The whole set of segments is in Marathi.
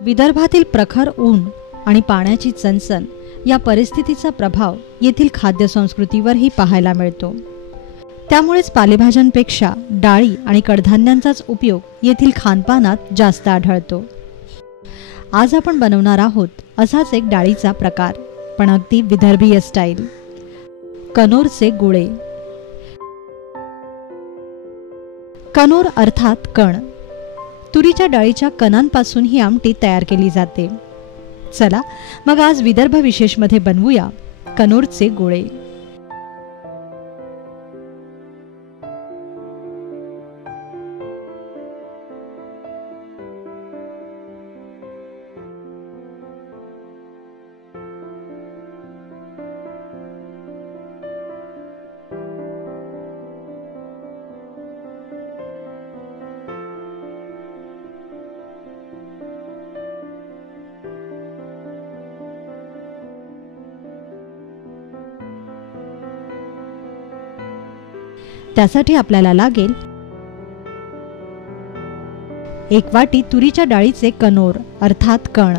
विदर्भातील प्रखर ऊन आणि पाण्याची चणचण या परिस्थितीचा प्रभाव येथील खाद्य संस्कृतीवरही पाहायला मिळतो। त्यामुळेच पालेभाज्यांपेक्षा डाळी आणि कडधान्यांचाच उपयोग येथील खानपानात जास्त आढळतो। आज आपण बनवणार आहोत असाच एक डाळीचा प्रकार, पण अगदी विदर्भीय स्टाईल, कनोरचे गोळे। कनोर अर्थात कण, तुरीच्या डाळीच्या कणांपासून ही आमटी तयार केली जाते। चला मग आज विदर्भ विशेषमध्ये बनवूया कनोरचे गोळे। त्यासाठी आपल्याला लागेल 1 वाटी तुरीच्या डाळीचे कनोर अर्थात कण,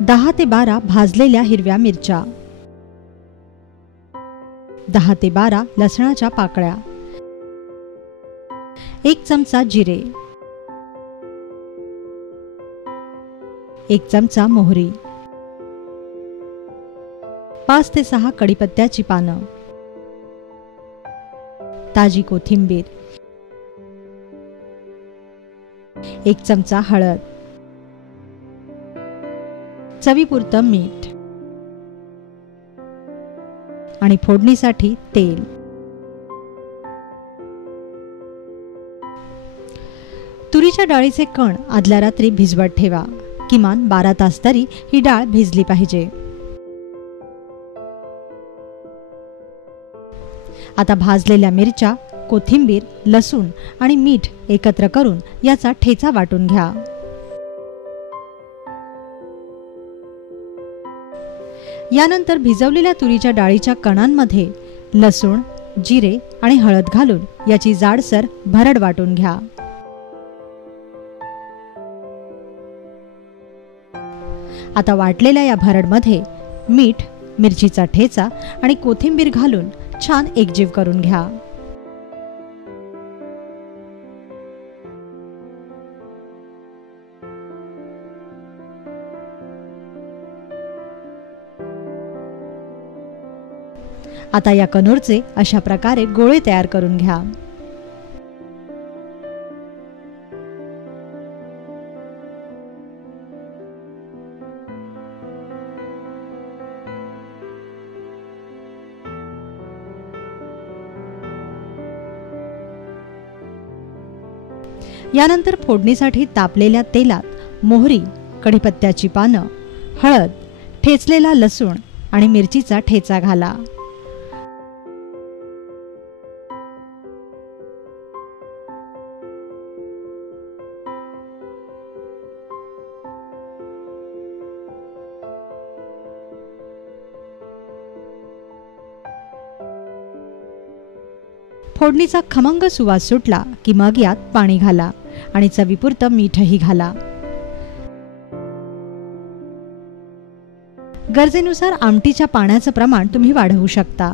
10 ते 12 भाजलेल्या हिरव्या मिरच्या, 10 ते 12 लसणाच्या पाकळ्या, 1 चमचा जिरे, 1 चमचा मोहरी, 5 ते 6 कढीपत्त्याची पानं, ताजी कोथिंबीर, 1 चमचा हळद, चवीपुरतं मीठ आणि फोडणीसाठी तेल। तुरीच्या डाळीचे कण आदल्या रात्री भिजवत ठेवा, किमान 12 तास तरी ही डाळ भिजली पाहिजे। आता भाजलेल्या मिरच्या, कोथिंबीर, लसूण आणि मीठ एकत्र करून याचा ठेचा वाटून घ्या। यानंतर भिजवलेल्या तुरीच्या डाळीच्या कणांमध्ये लसूण, जिरे आणि हळद घालून याची जाडसर भरड वाटून घ्या। आता वाटलेल्या या भरडमध्ये मीठ, मिरचीचा ठेचा आणि कोथिंबीर घालून छान एकजीव करून घ्या। आता या कनोरचे अशा प्रकारे गोळे तयार करून घ्या। यानंतर फोडणीसाठी तापलेल्या तेलात मोहरी, कढीपत्त्याची पानं, हळद, ठेचलेला लसूण आणि मिरचीचा ठेचा घाला। फोडणीचा खमंग सुवास सुटला की मग यात पाणी घाला आणि चवीपुरतं मीठही घाला। गरजेनुसार आमटीच्या पाण्याचं प्रमाण तुम्ही वाढवू शकता।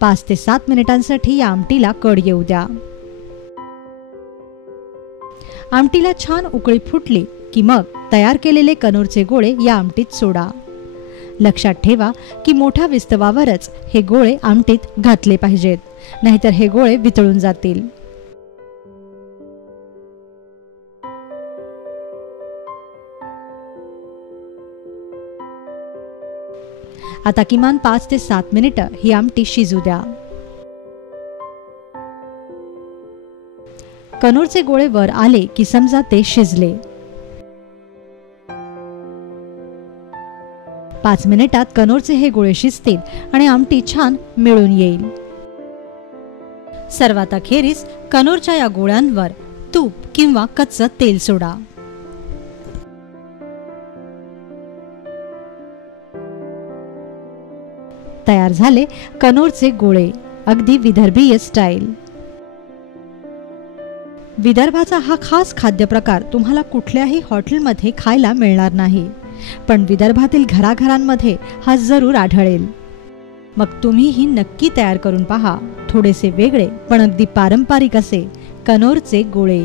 5 ते 7 मिनिटांसाठी या आमटीला कड येऊ द्या। आमटीला छान उकळी फुटली की मग तयार केलेले कनोरचे गोळे या आमटीत सोडा। लक्षात ठेवा की मोठ्या विस्तवावरच हे गोळे आमटीत घातले पाहिजेत, नाहीतर हे गोळे वितळून जातील। आता किमान 5 ते 7 मिनिटं ही आमटी शिजू द्या। कनोरचे गोळे वर आले की समजा ते शिजले। 5 मिनिटात कनोरचे हे गोळे शिजतील आणि आमटी छान मिळून येईल। सर्वात अखेरीस कनोरच्या या गोळ्यांवर तूप किंवा कच्चं तेल सोडा। तयार झाले कनोरचे गोळे, अगदी विदर्भीय स्टाईल। विदर्भाचा हा खास खाद्यप्रकार तुम्हाला कुठल्याही हॉटेलमध्ये खायला मिळणार नाही, पण विदर्भातील घराघरांमध्ये हा जरूर आढळेल. मग तुम्हीही नक्की तयार करून पहा थोडेसे वेगळे पण अगदी पारंपरिक असे कनोरचे गोळे.